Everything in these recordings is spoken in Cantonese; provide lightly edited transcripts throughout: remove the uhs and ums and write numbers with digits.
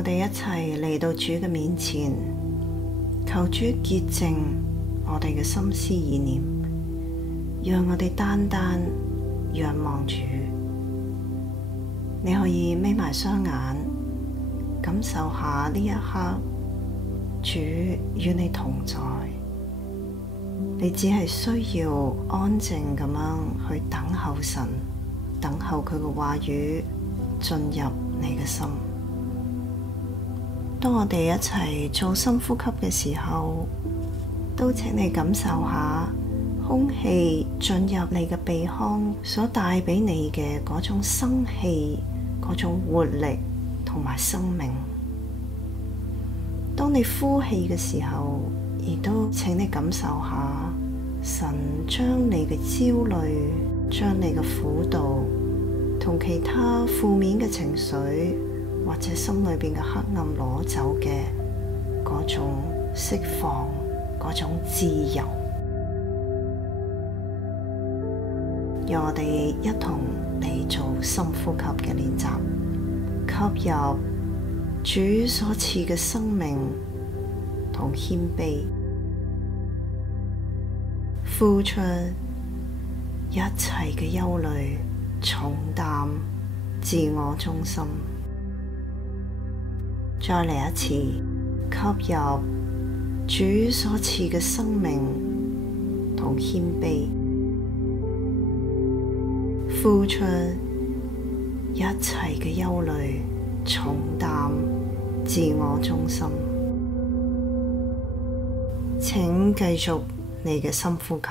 我哋一齊嚟到主嘅面前，求主潔淨我哋嘅心思意念，讓我哋單單仰望主。你可以眯埋雙眼，感受下呢一刻主與你同在。你只係需要安靜咁樣去等候神，等候佢嘅話語進入你嘅心。當我哋一齊做深呼吸嘅時候，都請你感受下空氣進入你嘅鼻腔所帶俾你嘅嗰種生氣、嗰種活力同埋生命。當你呼氣嘅時候，亦都請你感受下神將你嘅焦慮、將你嘅苦惱同其他負面嘅情緒或者心裏邊嘅黑暗攞走嘅嗰種釋放，嗰種自由。讓我哋一同嚟做深呼吸嘅練習，吸入主所賜嘅生命同謙卑，呼出一切嘅憂慮、重擔、自我中心。再嚟一次，吸入主所賜嘅生命同謙卑，呼出一切嘅憂慮、重擔、自我中心。請繼續你嘅深呼吸。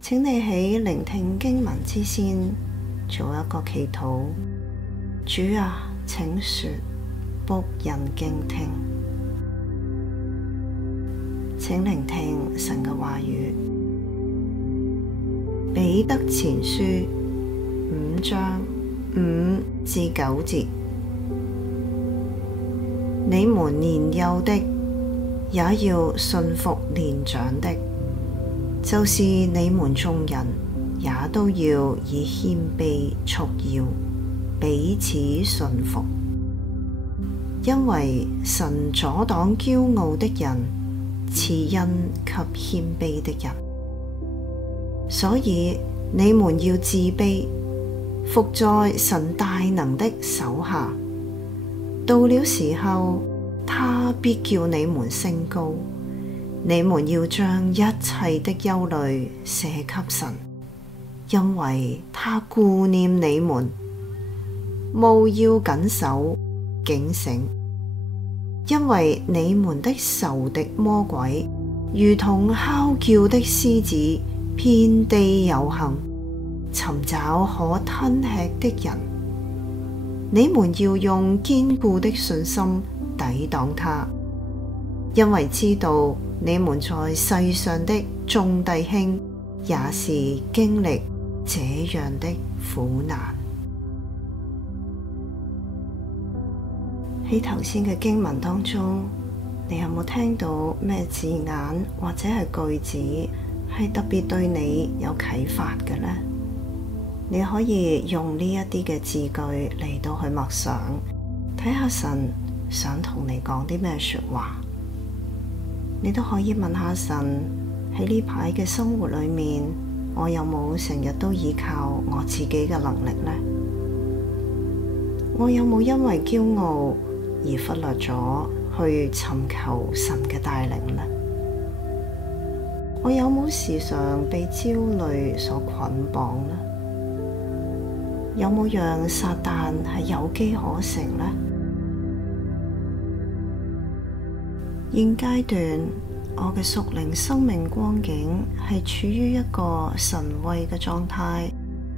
請你喺聆聽經文之先做一個祈禱。主啊，請說，僕人敬聽。請聆聽神嘅話語。彼得前書5章5至9節：你們年幼的也要順服年長的，就是你們眾人也都要以謙卑束腰，彼此順服。因為神阻擋驕傲的人，賜恩給謙卑的人。所以你們要自卑，服在神大能的手下。到了時候，他必叫你們升高。你們要將一切的憂慮卸給神，因為他顧念你們。務要謹守警醒，因為你們的仇敵魔鬼如同哮叫的獅子，遍地遊行，尋找可吞吃的人。你們要用堅固的信心抵擋他，因為知道你們在世上的眾弟兄也是經歷這樣的苦難。喺頭先嘅經文當中，你有冇聽到咩字眼或者係句子係特別對你有啟發嘅呢？你可以用呢一啲嘅字句嚟到去默想，睇下神想同你講啲咩說話。你都可以問下神，喺呢排嘅生活裏面，我有冇成日都依靠我自己嘅能力呢？我有冇因為驕傲而忽略咗去尋求神嘅帶領呢？我有冇時常被焦慮所捆綁呢？有冇讓撒旦係有機可乘呢？現階段我嘅屬靈生命光景係處於一個神位嘅狀態，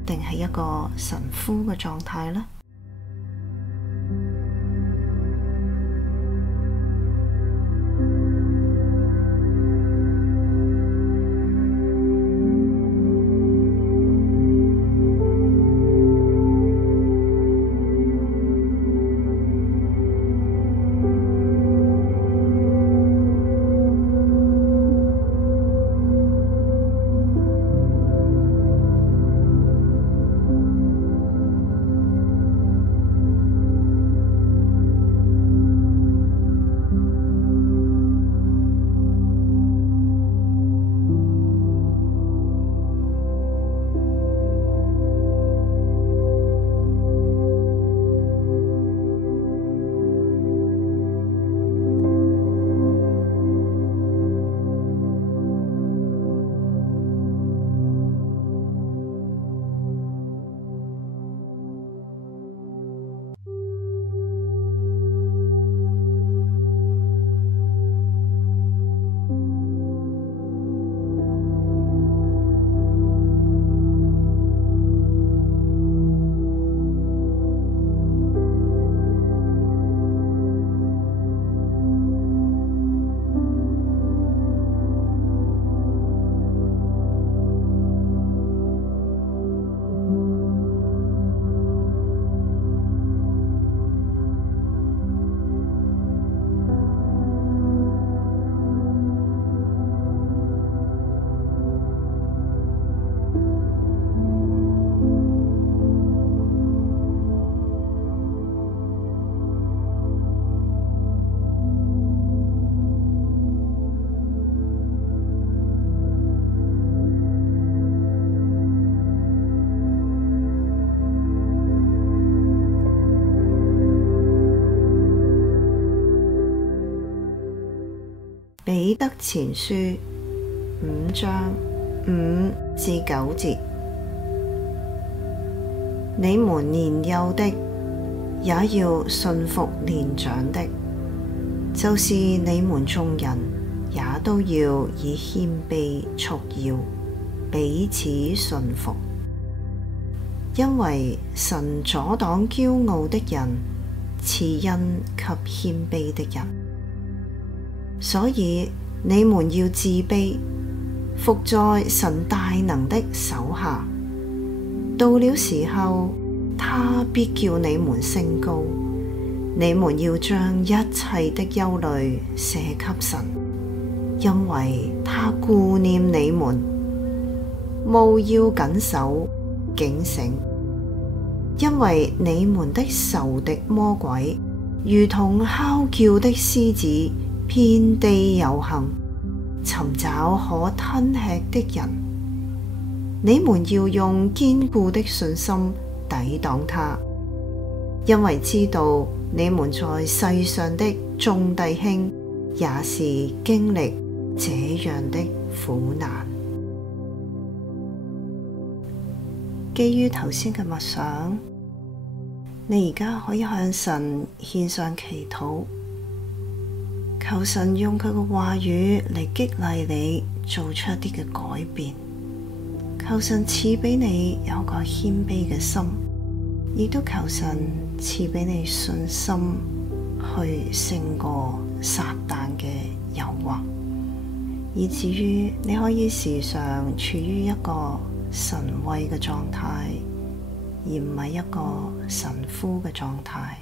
定係一個神夫嘅狀態呢？彼得前書5章5至9節：你們年幼的也要順服年長的，就是你們眾人也都要以謙卑束腰，彼此順服。因為神阻擋驕傲的人，賜恩給謙卑的人。所以你們要自卑，服在神大能的手下。到了時候，他必叫你們升高。你們要將一切的憂慮卸給神，因為他顧念你們。務要謹守警醒，因為你們的仇敵魔鬼如同哮叫的獅子，遍地遊行，尋找可吞吃的人。你們要用堅固的信心抵擋他，因為知道你們在世上的眾弟兄也是經歷這樣的苦難。基於頭先嘅默想，你而家可以向神獻上祈禱，求神用佢嘅話語嚟激勵你做出一啲嘅改變，求神賜俾你有個謙卑嘅心，亦都求神賜俾你信心去勝過撒旦嘅誘惑，以至於你可以時常處於一個神慰嘅狀態，而唔係一個神枯嘅狀態。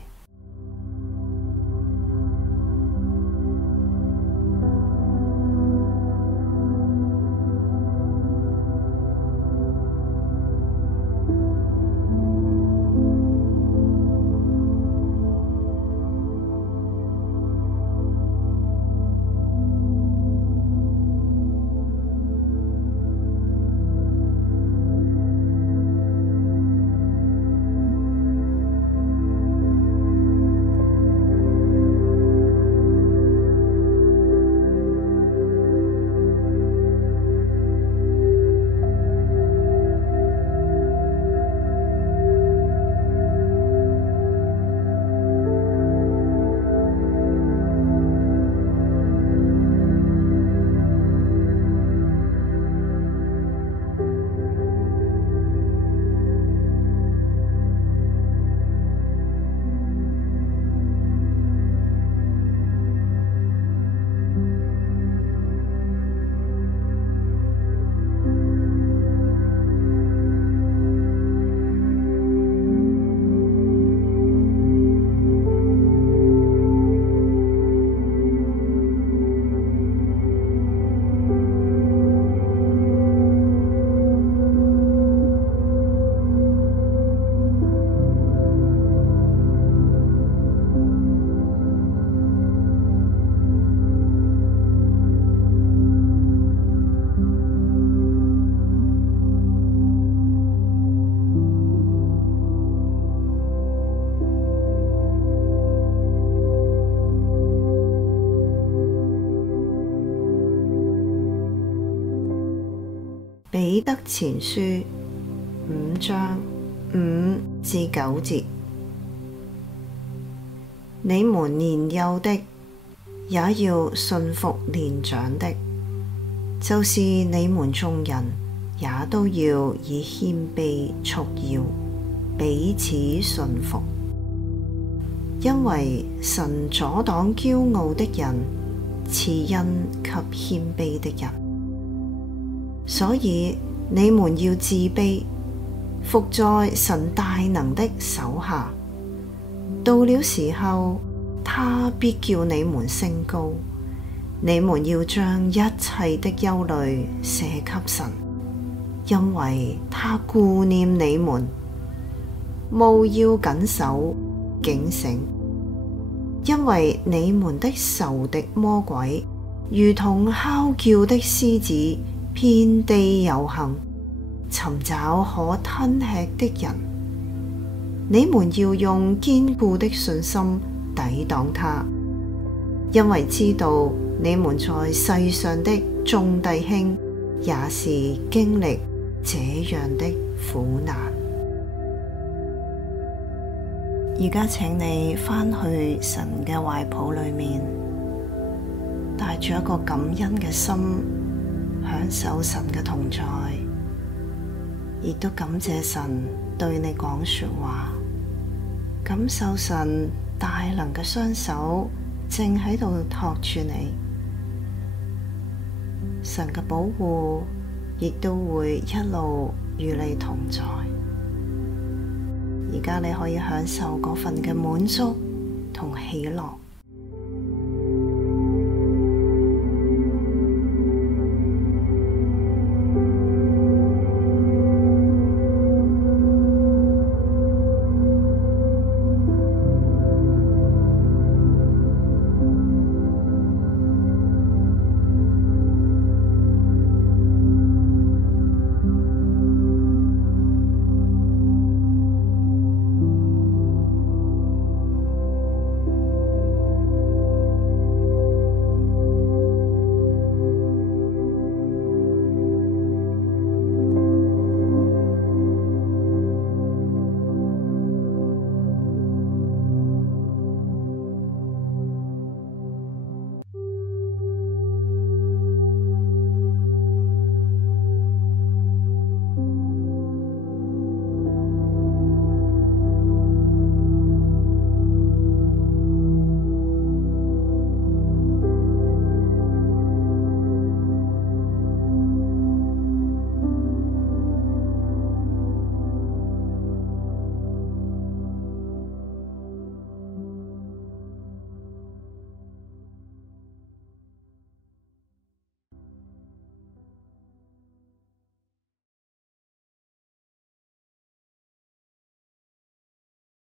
彼得前書5章5至9節：你們年幼的，也要順服年長的；就是你們眾人，也都要以謙卑束腰，彼此順服。因為神阻擋驕傲的人，賜恩給謙卑的人。所以你們要自卑，服在神大能的手下。到了時候，他必叫你們升高。你們要將一切的憂慮卸給神，因為他顧念你們。務要謹守警醒，因為你們的仇敵魔鬼，如同哮叫的獅子，遍地遊行，尋找可吞吃的人。你們要用堅固的信心抵擋他，因為知道你們在世上的眾弟兄也是經歷這樣的苦難。而家請你返去神嘅懷抱裏面，帶住一個感恩嘅心，享受神嘅同在，亦都感謝神對你講說話，感受神大能嘅雙手正喺度托住你，神嘅保護亦都會一路與你同在。而家你可以享受嗰份嘅滿足同喜樂。